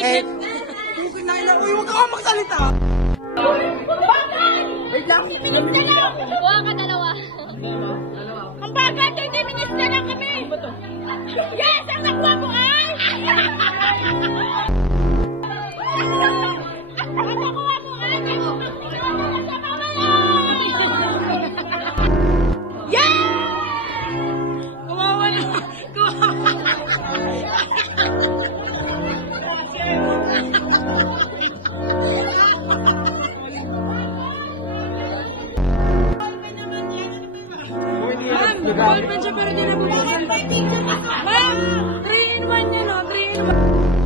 Eh, tugin na ilang. Uy, huwag ka magsalita. Wait lang. 30 minutes na lang. Kuha ka dalawa. Ang baga, 30 minutes na lang kami. Yes, ang nakuha mo ay. Ang nakuha mo ay. Yes! Kumawa na. Ma'am, ballpen siya pero di na bubuksan. Ma'am, 3 in 1 yan o, 3 in 1.